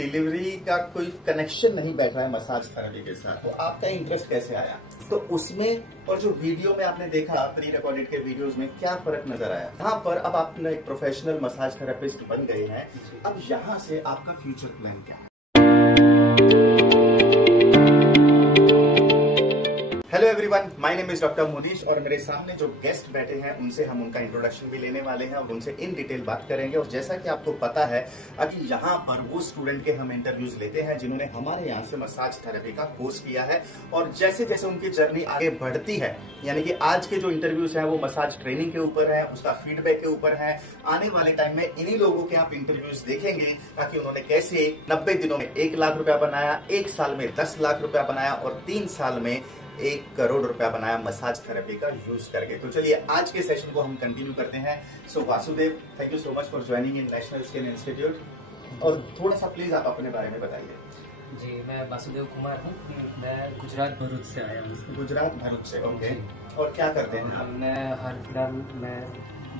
Delivery का कोई connection नहीं बैठ रहा है मसाज थेरेपी के साथ, तो आपका इंटरेस्ट कैसे आया? तो उसमें और जो वीडियो में आपने देखा प्री रिकॉर्डेड के वीडियोस में क्या फर्क नजर आया? यहाँ पर अब आप एक प्रोफेशनल मसाज थेरेपिस्ट बन गए हैं, अब यहाँ से आपका फ्यूचर प्लान क्या है? Hello everyone, my name is doctor Modish और मेरे सामने जो गेस्ट बैठे हैं उनसे हम उनका इंट्रोडक्शन भी लेने वाले हैं और उनसे इन डिटेल बात करेंगे। और जैसा कि आपको पता है अभी यहाँ पर वो स्टूडेंट के हम इंटरव्यूज लेते हैं जिन्होंने हमारे यहाँ से मसाज थेरेपी का कोर्स किया है, और जैसे जैसे उनकी जर्नी आगे बढ़ती है, यानी कि आज के जो इंटरव्यूज हैं वो मसाज ट्रेनिंग के ऊपर है, उसका फीडबैक के ऊपर है। आने वाले टाइम में इन्हीं लोगों के आप इंटरव्यूज देखेंगे ताकि उन्होंने कैसे 90 दिनों में 1 लाख रुपया बनाया, 1 साल में 10 लाख रुपया बनाया और 3 साल में 1 करोड़ रुपया बनाया मसाज थेरेपी का यूज करके। तो चलिए आज के सेशन को हम कंटिन्यू करते हैं। So Vasudev, thank you so much for joining in National Skin Institute. और थोड़ा सा प्लीज आप अपने बारे में बताइए। जी, मैं वासुदेव कुमार हूँ। मैं गुजरात भरूच से आया हूँ। गुजरात भरूच से, ओके। और क्या करते हैं आप? मैं हाल फिलहाल मैं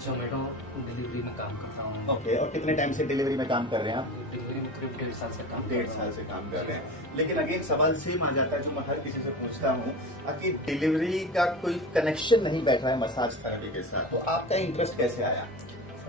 जोमेटो डिलीवरी में काम करता हूँ। ओके, और कितने टाइम से डिलीवरी में काम कर रहे हैं आप? डिलीवरी में करीब 1.5 साल से काम 1.5 साल से काम कर रहे हैं। लेकिन अगेन सवाल सेम आ जाता है जो मैं हर किसी से पूछता हूँ कि डिलीवरी का कोई कनेक्शन नहीं बैठ रहा है मसाज थेरेपी के साथ, तो आपका इंटरेस्ट कैसे आया?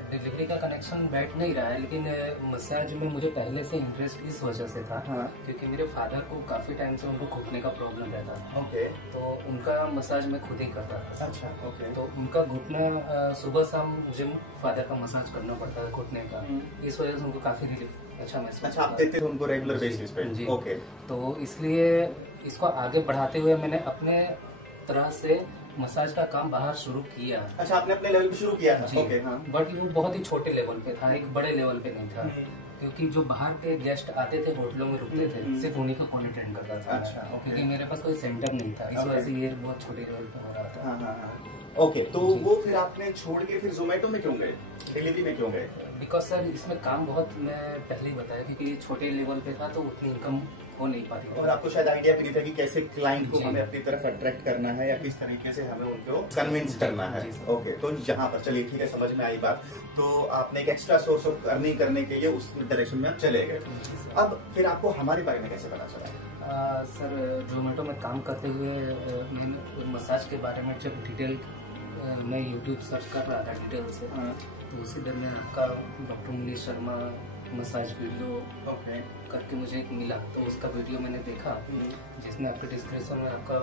डिलीवरी का कनेक्शन बैठ नहीं रहा है, लेकिन मसाज में मुझे पहले से इंटरेस्ट इस वजह से था। हाँ। क्योंकि मेरे फादर को काफी टाइम से उनको घुटने का प्रॉब्लम रहता था। ओके। तो उनका मसाज मैं खुद ही करता था। अच्छा, ओके। तो उनका घुटना सुबह शाम मुझे फादर का मसाज करना पड़ता है घुटने का, इस वजह से उनको काफी रिलीफ अच्छा महसूस। अच्छा, आप देते थे उनको रेगुलर बेसिस पे? जी। ओके। तो इसलिए इसको आगे बढ़ाते हुए मैंने अपने तरह से मसाज का काम बाहर शुरू किया। अच्छा, आपने अपने लेवल पे शुरू किया था? ओके, हाँ। बट वो बहुत ही छोटे लेवल पे था, एक बड़े लेवल पे नहीं था। क्योंकि जो बाहर के गेस्ट आते थे होटलों में रुकते थे, सिर्फ उन्हीं को कौन अटेंड करता था। अच्छा, ओके। क्योंकि मेरे पास कोई सेंटर नहीं था, इस वजह से ये बहुत छोटे लेवल पे हो रहा था। हाँ, हाँ, हाँ। ओके, तो वो फिर आपने छोड़ के फिर जोमेटो में क्यों गए, डिलीवरी में क्यों गए? बिकॉज सर इसमें काम बहुत, मैं पहले ही बताया, क्योंकि छोटे लेवल पे था तो उतनी इनकम हो नहीं पाती थी। और आपको शायद आइडिया भी नहीं था कि कैसे क्लाइंट को हमें अपनी तरफ अट्रैक्ट करना है या किस तरीके से हमें उनको कन्विंस करना है। ओके, तो यहाँ पर चलिए ठीक है, समझ में आई बात। तो आपने एक एक्स्ट्रा सोर्स ऑफ अर्निंग करने के लिए उस डायरेक्शन में आप चले गए। अब फिर आपको हमारे बारे में कैसे पता चला? सर जोमेटो में काम करते हुए मैंने मसाज के बारे में जब डिटेल मैं यूट्यूब सर्च कर रहा था डिटेल से, तो उसी दरमियान आपका doctor Munish Sharma massage video करके मुझे एक मिला। तो उसका वीडियो मैंने देखा जिसमें आपके डिस्क्रिप्शन में आपका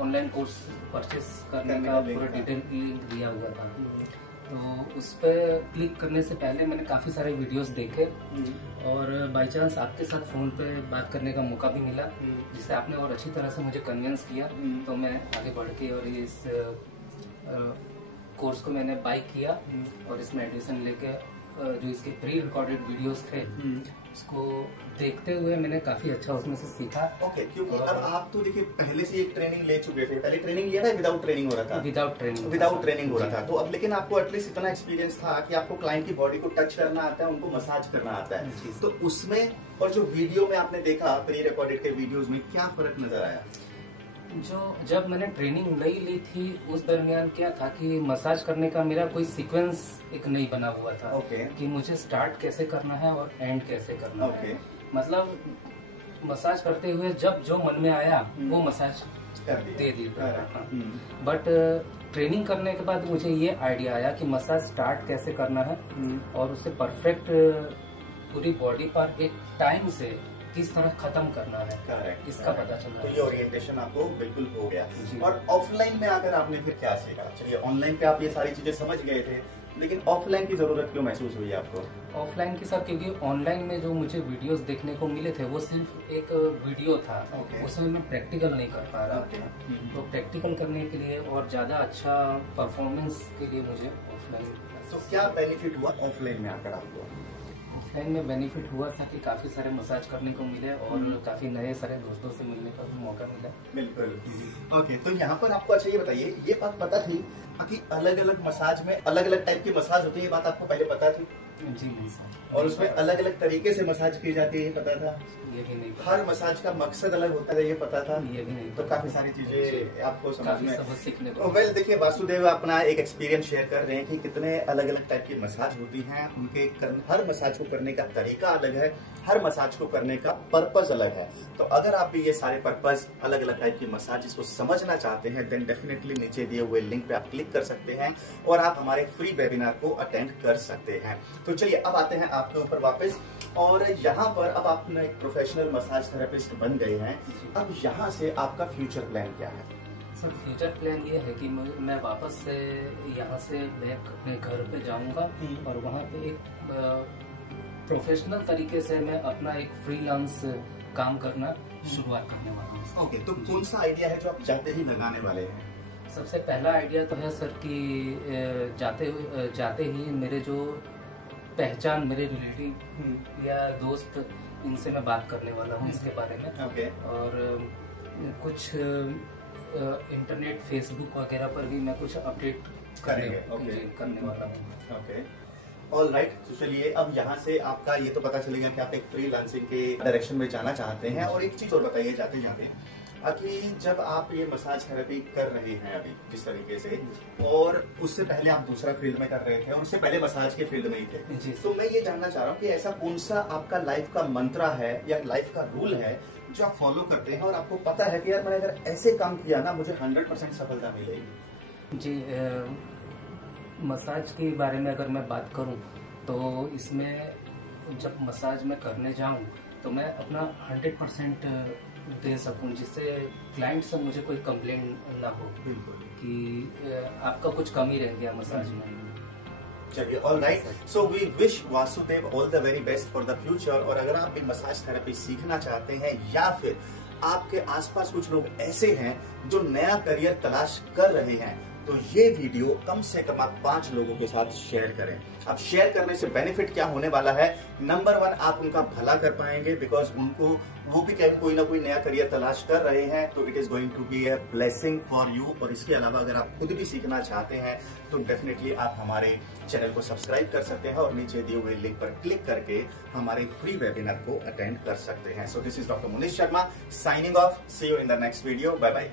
ऑनलाइन कोर्स परचेस करने का पूरा डिटेल लिंक दिया हुआ था। तो उस पर क्लिक करने से पहले मैंने काफ़ी सारे वीडियोस देखे और बाय चांस आपके साथ फ़ोन पे बात करने का मौका भी मिला, जिससे आपने और अच्छी तरह से मुझे कन्विंस किया। तो मैं आगे बढ़ के और इस कोर्स को मैंने बाय किया और इसमें एडमिशन लेके जो इसके प्री रिकॉर्डेड वीडियोस थे उसको देखते हुए मैंने काफी अच्छा उसमें से सीखा। ओके, क्योंकि अब आप तो देखिए पहले से एक ट्रेनिंग ले चुके थे। पहले ट्रेनिंग लिया था, विदाउट ट्रेनिंग हो रहा था? विदाउट ट्रेनिंग हो रहा था। तो अब लेकिन आपको एटलीस्ट इतना एक्सपीरियंस था कि आपको क्लाइंट की बॉडी को टच करना आता है, उनको मसाज करना आता है। तो उसमें और जो वीडियो में आपने देखा प्री रिकॉर्डेड के वीडियोज में क्या फर्क नजर आया? जो जब मैंने ट्रेनिंग नहीं ली थी उस दरमियान क्या था कि मसाज करने का मेरा कोई सीक्वेंस एक नहीं बना हुआ था। कि मुझे स्टार्ट कैसे करना है और एंड कैसे करना है। मतलब मसाज करते हुए जब जो मन में आया वो massage they the. But training करने के बाद मुझे ये आइडिया आया कि मसाज स्टार्ट कैसे करना है और उसे परफेक्ट पूरी बॉडी पर एक टाइम से किस तरह खत्म करना है, इसका पता चला। तो ये ओरिएंटेशन आपको बिल्कुल हो गया। और ऑफलाइन में आकर आपने फिर क्या सीखा? चलिए, ऑनलाइन पे आप ये सारी चीजें समझ गए थे, लेकिन ऑफलाइन की जरूरत क्यों महसूस हुई आपको? ऑफलाइन की सर, क्योंकि ऑनलाइन में जो मुझे वीडियोस देखने को मिले थे वो सिर्फ एक वीडियो था। उसमें मैं प्रैक्टिकल नहीं कर पा रहा था। तो प्रैक्टिकल करने के लिए और ज्यादा अच्छा परफॉर्मेंस के लिए मुझे ऑफलाइन। तो क्या बेनिफिट हुआ ऑफलाइन में आकर आपको? ऑफलाइन में बेनिफिट हुआ था कि काफी सारे मसाज करने को मिले और काफी नए सारे दोस्तों से मिलने का भी मौका मिला। बिल्कुल। ओके, तो यहाँ पर आपको अच्छा ये बताइए, ये बात पता थी कि अलग अलग मसाज में अलग अलग टाइप की मसाज होती है, ये बात आपको पहले पता थी? जी नहीं सर। और उसमें अलग अलग तरीके से मसाज की जाती है, ये पता था? ये भी नहीं पता। हर मसाज का मकसद अलग होता है, ये पता था? ये भी नहीं तो पता। काफी सारी चीजें आपको समझ में सबक सीखने को। वेल देखिए, वासुदेव अपना एक एक्सपीरियंस शेयर कर रहे हैं कि कितने अलग अलग टाइप की मसाज होती हैं, उनके हर मसाज को करने का तरीका अलग है, हर मसाज को करने का पर्पस अलग है। तो अगर आप भी ये सारे पर्पस, अलग अलग टाइप की मसाज को समझना चाहते हैं, देन डेफिनेटली नीचे दिए हुए लिंक पे आप क्लिक कर सकते हैं और आप हमारे फ्री वेबिनार को अटेंड कर सकते हैं। तो चलिए अब आते हैं आपके ऊपर वापस, और यहाँ पर अब आप एक प्रोफेशनल मसाज थेरेपिस्ट बन गए हैं। अब यहाँ से आपका फ्यूचर प्लान क्या है? सर फ्यूचर प्लान ये है कि मैं वापस से यहाँ से बैक अपने घर पे जाऊंगा और वहाँ पे एक प्रोफेशनल तरीके से मैं अपना एक फ्रीलांस काम करना शुरुआत करने वाला हूँ। ओके, तो कौन सा आइडिया है जो आप जाते ही लगाने वाले हैं? सबसे पहला आइडिया तो है सर कि जाते ही मेरे जो पहचान, मेरे रिलेटिव या दोस्त, इनसे मैं बात करने वाला हूँ इसके बारे में। ओके। और कुछ इंटरनेट, फेसबुक वगैरह पर भी मैं कुछ अपडेट करने वाला हूँ। Okay, all right. तो चलिए अब यहाँ से आपका ये तो पता चलेगा कि आप एक फ्रीलांसिंग के डायरेक्शन में जाना चाहते हैं। और एक चीज और बताइए जाते जाते कि जब आप ये मसाज थेरेपी कर रहे हैं अभी जिस तरीके से, और उससे पहले आप दूसरा फील्ड में कर रहे थे और उससे पहले मसाज के फील्ड में ही थे, तो मैं ये जानना चाह रहा हूँ कि ऐसा कौन सा आपका लाइफ का मंत्रा है या लाइफ का रूल है जो आप फॉलो करते हैं और आपको पता है कि यार मैंने अगर ऐसे काम किया ना मुझे 100% सफलता मिलेगी? जी, मसाज के बारे में अगर मैं बात करूं तो इसमें जब मसाज मैं करने जाऊं तो मैं अपना 100% दे सकूं, जिससे क्लाइंट से मुझे कोई कंप्लेन ना हो कि आपका कुछ कमी रह गया मसाज में। चलिए, all right. So we wish Vasudev all the very best for the future. और अगर आप भी मसाज थेरेपी सीखना चाहते हैं या फिर आपके आसपास कुछ लोग ऐसे हैं जो नया करियर तलाश कर रहे हैं, तो ये वीडियो कम से कम आप 5 लोगों के साथ शेयर करें। अब शेयर करने से बेनिफिट क्या होने वाला है? नंबर 1, आप उनका भला कर पाएंगे, बिकॉज वो भी कोई ना कोई नया करियर तलाश कर रहे हैं, तो it is going to be a blessing for you. और इसके अलावा अगर आप खुद भी सीखना चाहते हैं तो डेफिनेटली आप हमारे चैनल को सब्सक्राइब कर सकते हैं और नीचे दिए हुए लिंक पर क्लिक करके हमारे फ्री वेबिनार को अटेंड कर सकते हैं। So this is doctor Munish Sharma signing off. See you in the next video. Bye bye.